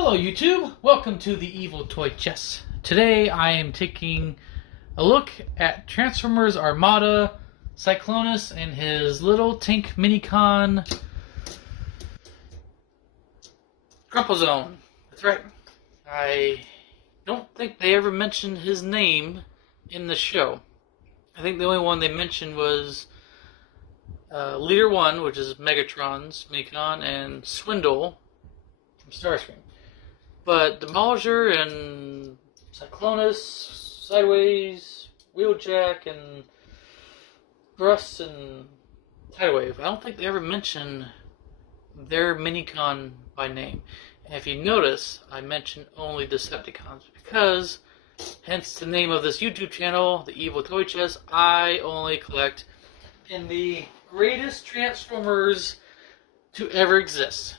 Hello YouTube, welcome to the Evil Toy Chest. Today I am taking a look at Transformers Armada, Cyclonus, and his little tank minicon Zone. That's right. I don't think they ever mentioned his name in the show. I think the only one they mentioned was Leader 1, which is Megatron's minicon, and Swindle from Starscream. But Demolisher and Cyclonus, Sideways, Wheeljack, and Thrust, and Tidewave, I don't think they ever mention their minicon by name. And if you notice, I mentioned only Decepticons because, hence the name of this YouTube channel, the Evil Toy Chest, I only collect in the greatest Transformers to ever exist.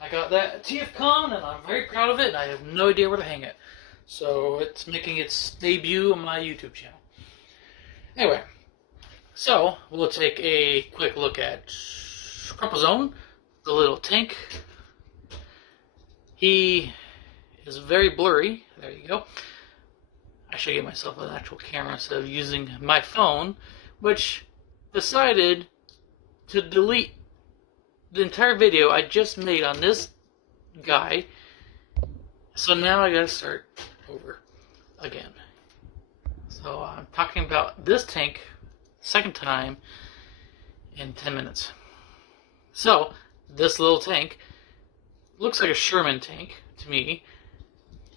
I got that at TFCon, and I'm very proud of it, and I have no idea where to hang it. So it's making its debut on my YouTube channel. Anyway, so we'll take a quick look at Zone, the little tank. He is very blurry. There you go. I should get myself an actual camera instead of using my phone, which decided to delete the entire video I just made on this guy. So now I gotta start over again. So I'm talking about this tank second time in 10 minutes. So this little tank looks like a Sherman tank to me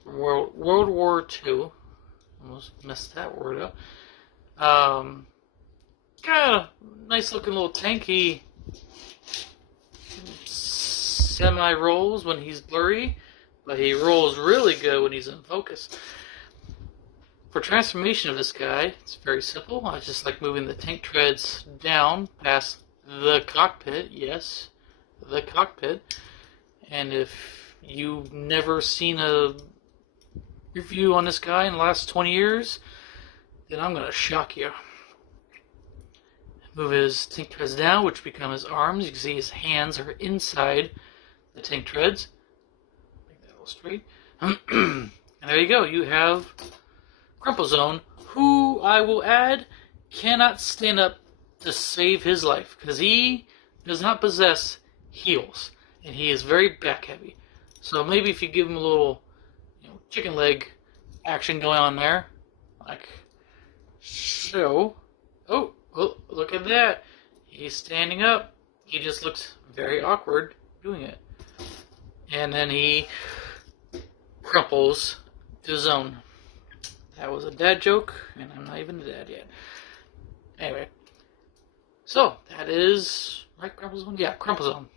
from World War II. Almost messed that word up. Got a nice looking little tank. He semi-rolls when he's blurry, but he rolls really good when he's in focus. For transformation of this guy, it's very simple. I just like moving the tank treads down past the cockpit. Yes, the cockpit. And if you've never seen a review on this guy in the last 20 years, then I'm going to shock you. Move his tank treads down, which become his arms. You can see his hands are inside the tank treads. Make that a little straight. And there you go. You have Zone, who I will add cannot stand up to save his life because he does not possess heels, and he is very back heavy. So maybe if you give him a little, chicken leg action going on there, like so. Oh, look at that. He's standing up. He just looks very awkward doing it. And then he crumples to zone. That was a dad joke, and I'm not even a dad yet. Anyway. So, that is, right, Zone? Yeah, Zone.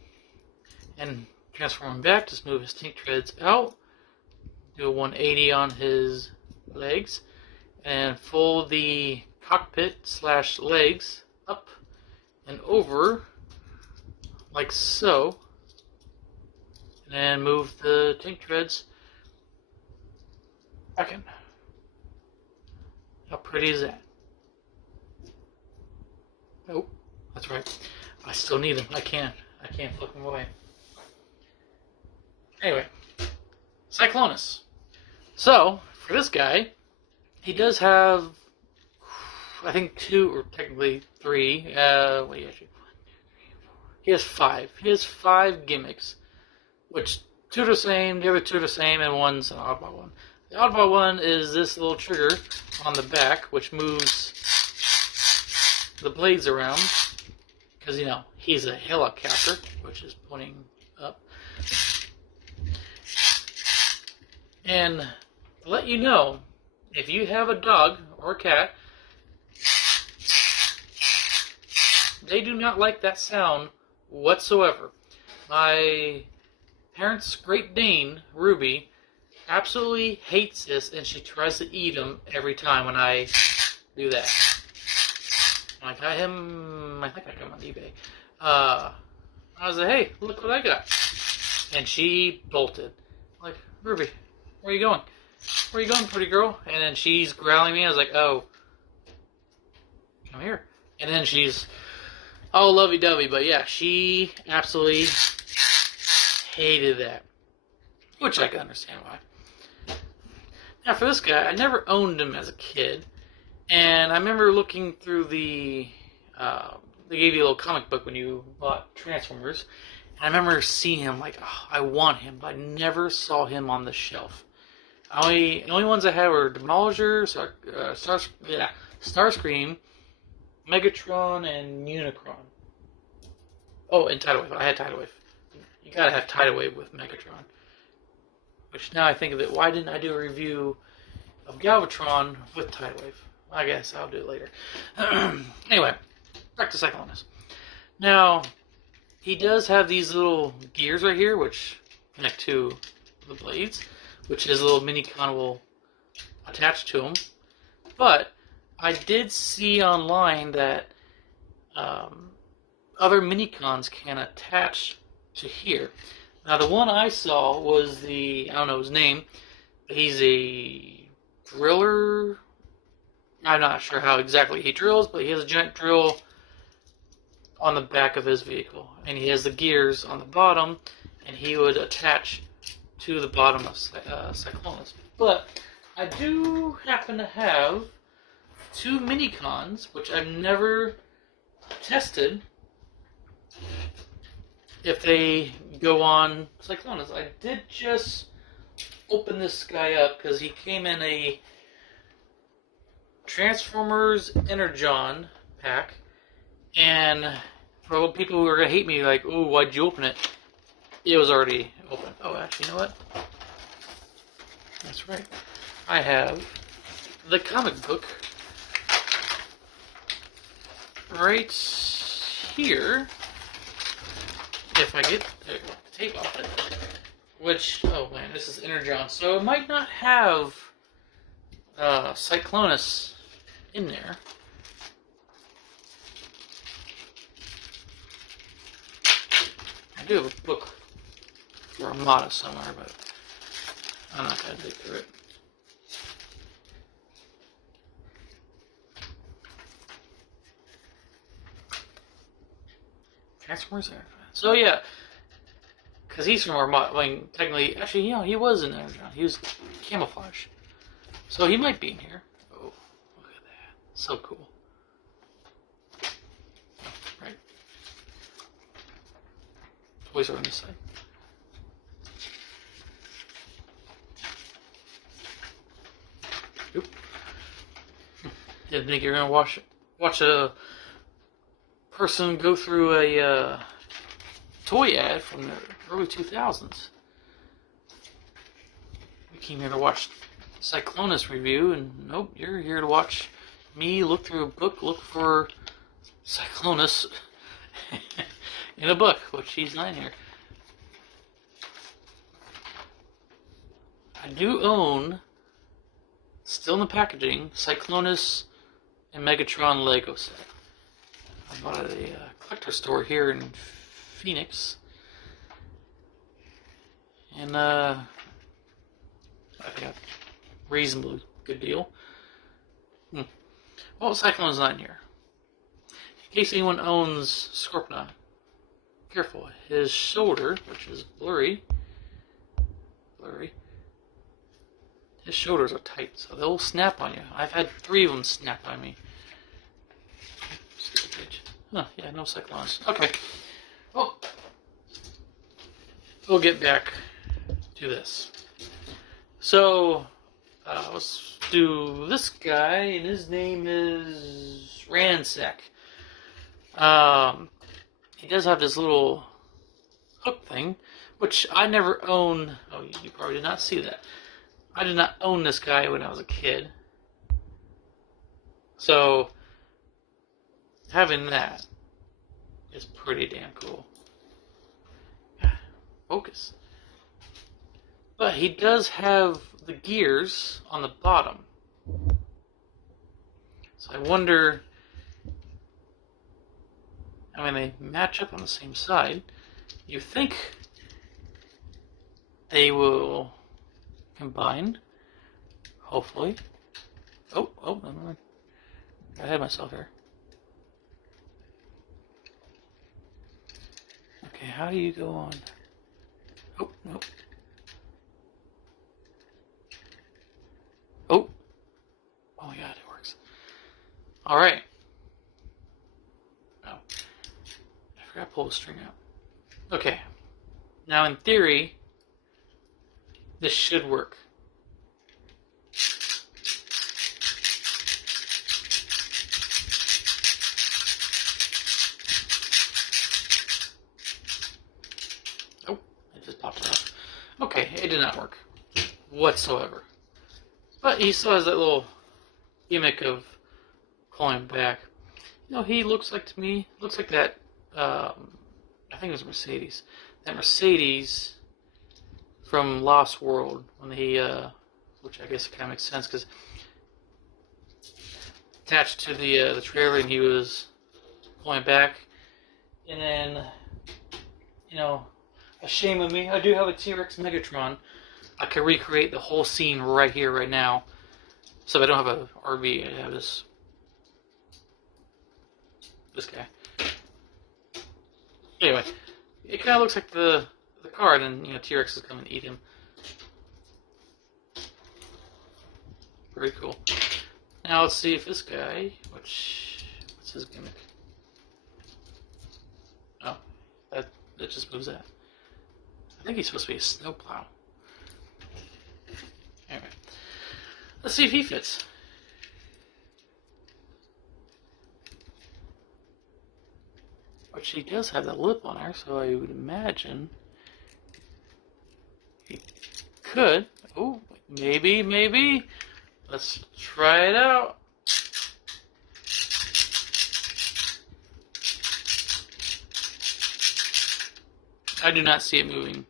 And transform him back, just move his tank treads out. Do a 180 on his legs. And fold the cockpit / legs up and over like so, and then move the tank treads back in. How pretty is that? Oh, that's right. I still need them. I can't flip them away. Anyway, Cyclonus. So for this guy, he does have, I think 2 or technically 3. Wait, actually, 1, 2, 3, 4. He has 5. He has 5 gimmicks, which 2 are the same, the other 2 are the same, and one's an oddball one. The oddball one is this little trigger on the back, which moves the blades around, because he's a helicopter, which is pointing up. And to let you know, if you have a dog or a cat, they do not like that sound whatsoever. My parents' Great Dane, Ruby, absolutely hates this, and she tries to eat him every time when I do that. I got him, I think I got him on eBay. I was like, hey, look what I got. And she bolted. Like, Ruby, where are you going? Where are you going, pretty girl? And then she's growling me. I was like, oh, come here. And then she's all lovey-dovey. But yeah, she absolutely hated that. Which I can understand why. Now for this guy, I never owned him as a kid. And I remember looking through the... they gave you a little comic book when you bought Transformers. And I remember seeing him like, oh, I want him. But I never saw him on the shelf. The only ones I had were Demolisher, Starscream, Megatron, and Unicron. Oh, and Tidal Wave. I had Tidal Wave. You gotta have Tidal Wave with Megatron. Which now I think of it, why didn't I do a review of Galvatron with Tidal Wave? I guess I'll do it later. Anyway, back to Cyclonus. Now, he does have these little gears right here, which connect to the blades, which is a little mini-con will attach to them. But I did see online that other mini-cons can attach to here. Now, the one I saw was I don't know his name, but he's a driller. I'm not sure how exactly he drills, but he has a giant drill on the back of his vehicle. And he has the gears on the bottom, and he would attach to the bottom of Cyclonus. But I do happen to have two mini-cons, which I've never tested, if they go on Cyclonus. I did just open this guy up because he came in a Transformers Energon pack, and for all people who are going to hate me, like, oh, why'd you open it? It was already open. Oh, actually, you know what? That's right. I have the comic book right here. If I get the tape off it. Which, oh man, this is Energon. So it might not have Cyclonus in there. I do have a book for Armada somewhere, but I'm not going to dig through it. Transformers there. So yeah, because he's from Armada. I mean, technically, actually, you know, he was in there. He was camouflage, so he might be in here. Oh, look at that! So cool. Oh, right. Toys are on this side. Oop. Didn't think you were gonna watch a person go through a toy ad from the early 2000s. We came here to watch Cyclonus review, and nope, you're here to watch me look through a book, look for Cyclonus in a book, which he's not in here. I do own, still in the packaging, Cyclonus and Megatron Lego set. I bought at a collector store here in Phoenix, and I got a reasonably good deal. Well, Cyclone's not in here. In case anyone owns Scorpna, careful. His shoulder, which is blurry, his shoulders are tight, so they'll snap on you. I've had 3 of them snap on me. Huh, yeah, no Cyclonus. Okay. Well, we'll get back to this. So, let's do this guy, and his name is Ransack. He does have this little hook thing, which I never owned. Oh, you probably did not see that. I did not own this guy when I was a kid. So, having that is pretty damn cool. Focus. But he does have the gears on the bottom. So I wonder, I mean, they match up on the same side. You think they will combine, hopefully. Oh, never mind. I had myself here. Okay, how do you go on? Oh, nope. Oh. Oh my god, it works. Alright. Oh. I forgot to pull the string out. Okay. Now, in theory, this should work. Oh, it just popped off. Okay, it did not work whatsoever. But he still has that little gimmick of calling back. You know, he looks like to me, looks like that, I think it was Mercedes. That Mercedes from Lost World, when he, which I guess kind of makes sense, because attached to the trailer and he was pulling back. And then, you know, a shame of me, I do have a T-Rex Megatron. I could recreate the whole scene right here, right now. So if I don't have a RV, I have this guy. Anyway, it kind of looks like the car, and you know, T-Rex is coming to eat him. Very cool. Now let's see if this guy, what's his gimmick? Oh, that just moves that. I think he's supposed to be a snowplow. Anyway, let's see if he fits. Which he does have that lip on there, so I would imagine he could. Oh, maybe. Let's try it out. I do not see it moving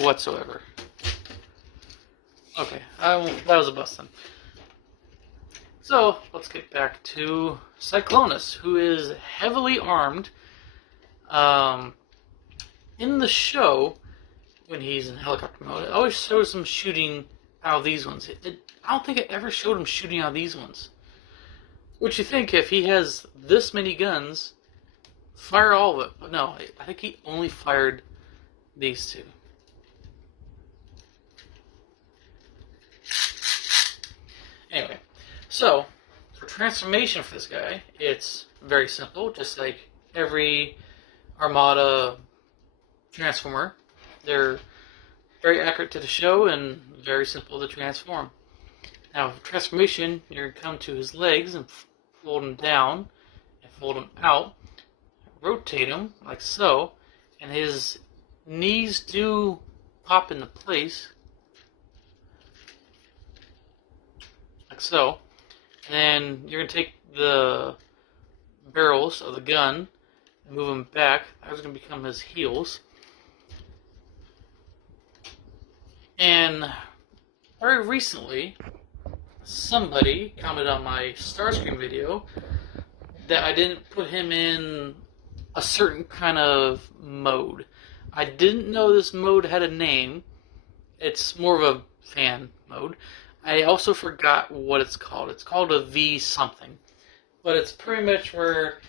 whatsoever. Okay, that was a bust then. So, let's get back to Cyclonus, who is heavily armed. In the show, when he's in helicopter mode, it always shows him shooting out of these ones. I don't think it ever showed him shooting out of these ones. Which you think, if he has this many guns, fire all of it. But no, I think he only fired these two. Anyway, so for transformation for this guy, it's very simple, just like every Armada transformer. They're very accurate to the show and very simple to transform. Now, for transformation, you're going to come to his legs and fold him down and fold him out, rotate him like so, and his knees do pop into place like so. And then you're going to take the barrels of the gun and move them back. That's going to become his heels. And very recently, somebody commented on my Starscream video that I didn't put him in a certain kind of mode. I didn't know this mode had a name. It's more of a fan mode. I also forgot what it's called. It's called a V something. But it's pretty much where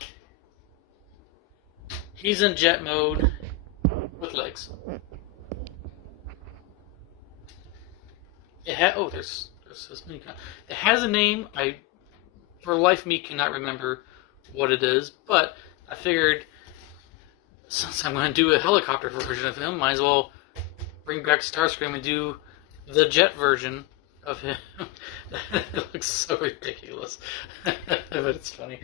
he's in jet mode with legs. There's this many. It has a name. I, for life of me, cannot remember what it is. But I figured, since I'm going to do a helicopter version of him, might as well bring back Starscream and do the jet version of him. It looks so ridiculous, but it's funny.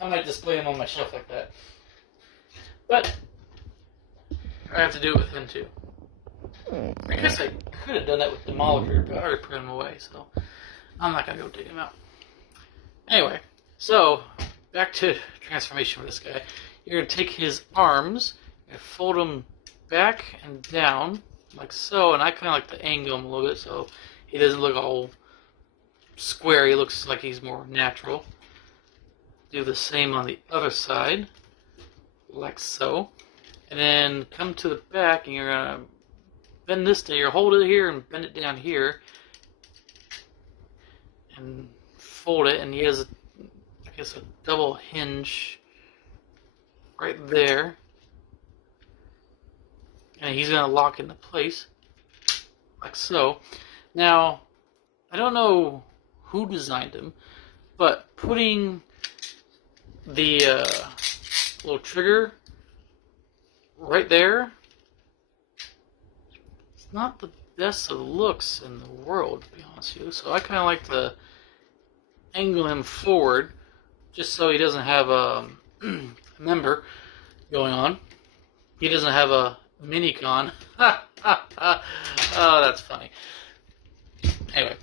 I might display him on my shelf like that. But I have to do it with him too. I guess I could have done that with Demolitor, but I already put him away, so I'm not going to go dig him out. Anyway, so back to transformation for this guy. You're going to take his arms and fold them back and down, like so, and I kind of like to angle him a little bit so he doesn't look all square. He looks like he's more natural. Do the same on the other side, like so. And then come to the back, and you're going to bend this down. You're hold it here and bend it down here, and fold it. And he has, I guess, a double hinge right there. and he's going to lock into place, like so. Now, I don't know who designed him, but putting the little trigger right there, it's not the best of looks in the world, to be honest with you. So I kind of like to angle him forward, just so he doesn't have a member going on. He doesn't have a mini-con. Oh, that's funny. Anyway,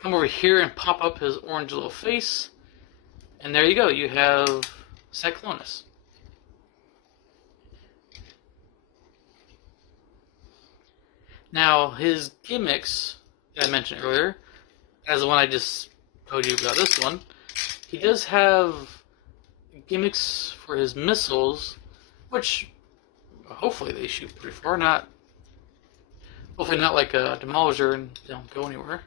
come over here and pop up his orange little face. And there you go. You have Cyclonus. Now, his gimmicks that I mentioned earlier, as the one I just told you about this one, he does have gimmicks for his missiles, which hopefully they shoot pretty far. Hopefully not like a demolisher and they don't go anywhere.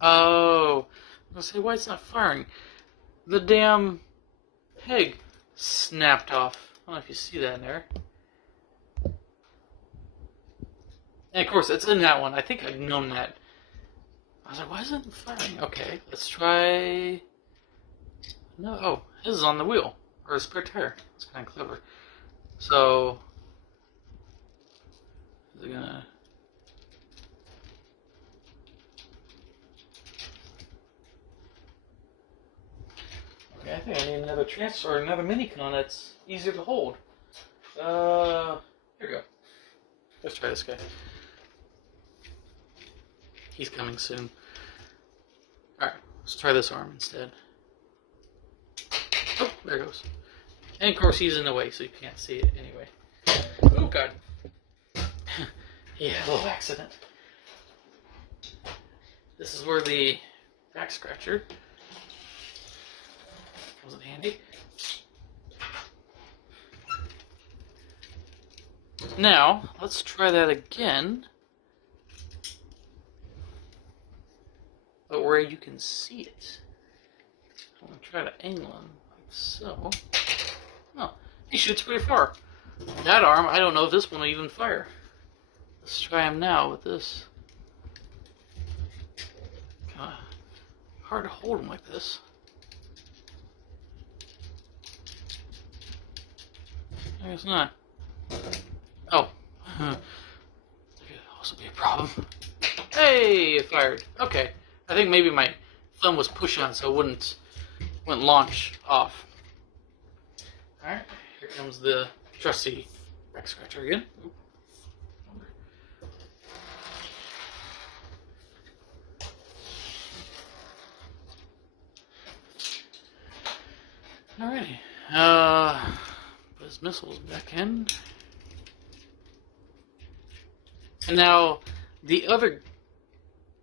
Oh, I was gonna say, why it's not firing? The damn peg snapped off. I don't know if you see that in there. And of course, it's in that one. I think I've known that. I was like, why isn't it firing? Okay, let's try... No, oh, his is on the wheel. Or a spare tire. That's kind of clever. So... is it gonna... Okay, I think I need another transfer, another mini-con that's easier to hold. Here we go. Let's try this guy. He's coming soon. Alright, let's try this arm instead. Oh, there it goes. And of course he's in the way, so you can't see it anyway. Oh god. Yeah, a little accident. This is where the back scratcher comes in handy. Now, let's try that again. But where you can see it. I'm going to try to angle him like so. Oh, he shoots pretty far. That arm, I don't know if this one will even fire. Let's try him now with this. Kinda hard to hold him like this. I guess not. Oh. That could also be a problem. Hey, it fired. Okay. I think maybe my thumb was pushed on so it wouldn't launch off. Alright, here comes the trusty back scratcher again. Alrighty. Put his missiles back in. And now the other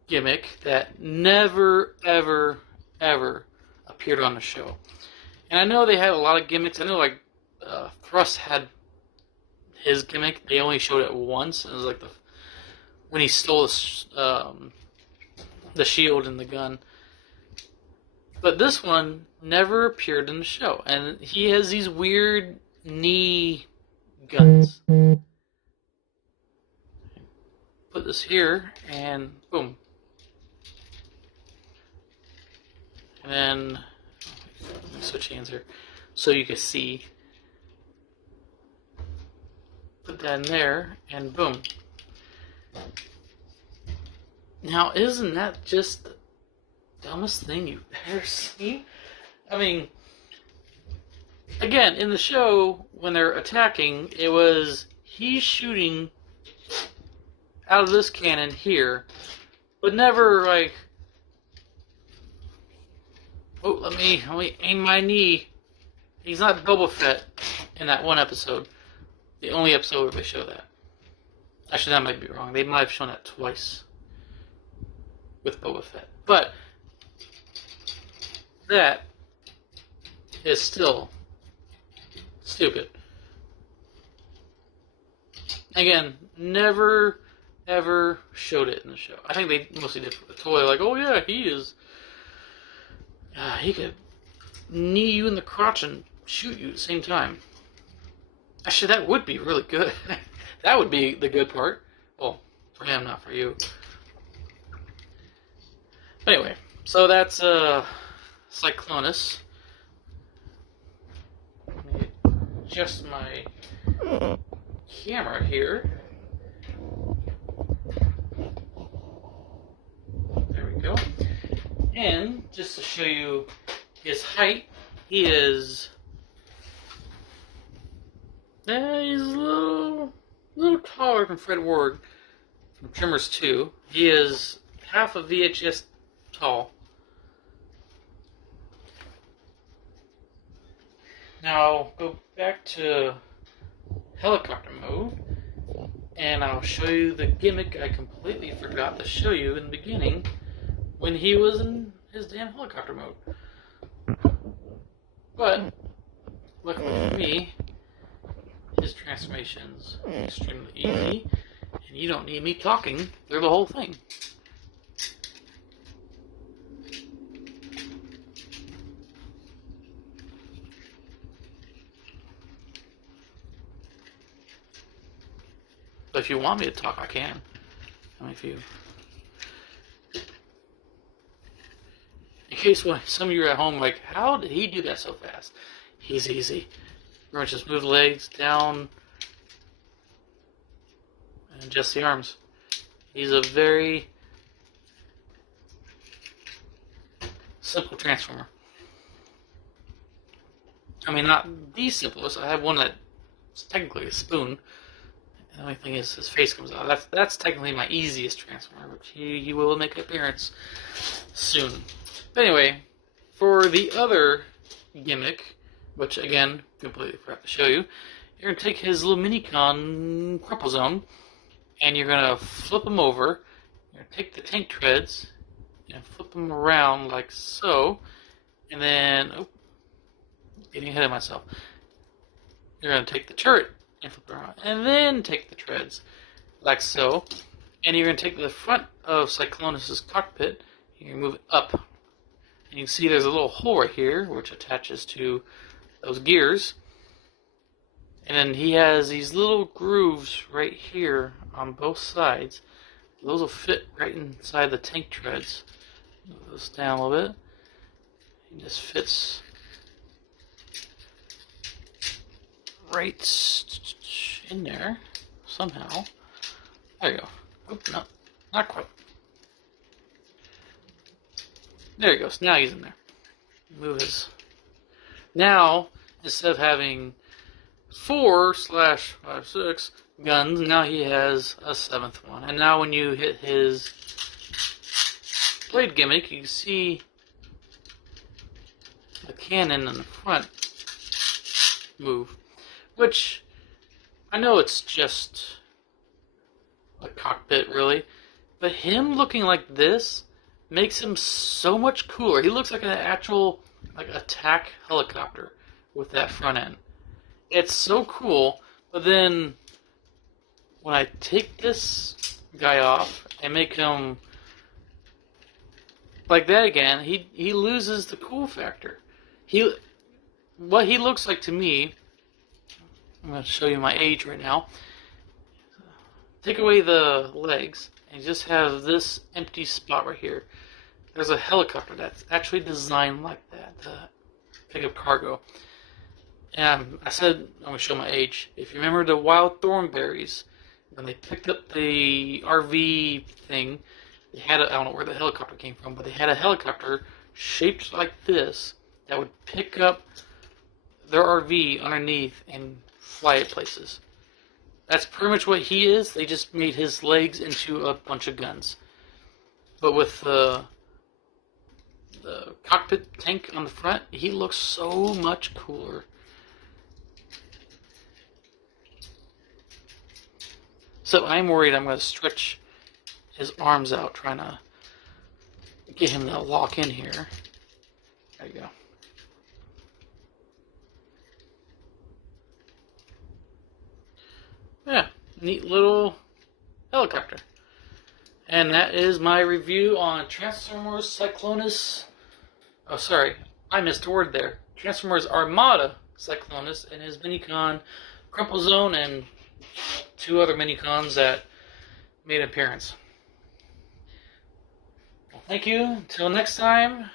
gimmick that never, ever, ever appeared on the show. And I know they had a lot of gimmicks. I know, like, Thrust had his gimmick. They only showed it once. It was like when he stole the shield and the gun. But this one never appeared in the show. And he has these weird knee guns. Put this here, and boom. And then, let me switch hands here, so you can see. Put that in there, and boom. Now, isn't that just the dumbest thing you've ever seen? I mean, again, in the show, when they're attacking, it was he's shooting out of this cannon here, but never like, oh, let me aim my knee. He's not Boba Fett in that one episode. The only episode where they show that. Actually, that might be wrong. They might have shown that twice with Boba Fett. But that is still stupid. Again, never ever showed it in the show. I think they mostly did for the toy, like, oh yeah, he is. He could knee you in the crotch and shoot you at the same time. Actually, that would be really good. That would be the good part. Well, for him, not for you. Anyway, so that's cyclonus. Let me adjust my camera here. There we go. And just to show you his height, he is he's a little taller than Fred Ward from Tremors 2. He is half a VHS tall. Now go back to helicopter mode, and I'll show you the gimmick I completely forgot to show you in the beginning when he was in his damn helicopter mode. But luckily for me, his transformation's extremely easy, and you don't need me talking through the whole thing. But if you want me to talk, I can. I mean, in case some of you are at home like, how did he do that so fast? He's easy. We're going to just move the legs down and just the arms. He's a very simple transformer. I mean, not the simplest. I have one that's technically a spoon. The only thing is his face comes out. That's technically my easiest transformer, but he will make an appearance soon. But anyway, for the other gimmick, which again, completely forgot to show you, you're going to take his little Minicon crumple zone, and you're going to flip him over. You're going to take the tank treads and flip them around like so, and then, getting ahead of myself. You're going to take the turret and flip it around, and then take the treads like so, and you're going to take the front of Cyclonus' cockpit, and you move it up. And you can see there's a little hole right here, which attaches to those gears. And then he has these little grooves right here on both sides. Those will fit right inside the tank treads. Move those down a little bit. It just fits right in there somehow. There you go. Oop, no, not quite. There he goes. Now he's in there. Move his. Now, instead of having 4/5/6 guns, now he has a 7th one. And now when you hit his blade gimmick, you see the cannon in the front move. Which, I know it's just a cockpit, really. But him looking like this makes him so much cooler. He looks like an actual attack helicopter with that front end. It's so cool, but then when I take this guy off and make him like that again, he loses the cool factor. What he looks like to me, I'm going to show you my age right now. Take away the legs and just have this empty spot right here. There's a helicopter that's actually designed like that to pick up cargo. And I said I'm going to show my age. If you remember the wild thornberries, when they picked up the RV thing, they had I don't know where the helicopter came from, but they had a helicopter shaped like this that would pick up their RV underneath and fly it places. That's pretty much what he is. They just made his legs into a bunch of guns. But with the cockpit tank on the front, he looks so much cooler. So I'm worried I'm going to stretch his arms out, trying to get him to lock in here. There you go. Yeah, neat little helicopter. And that is my review on Transformers Cyclonus Oh, sorry, I missed a word there. Transformers Armada Cyclonus and his Minicon Crumple Zone and 2 other Minicons that made an appearance. Well, thank you. Until next time.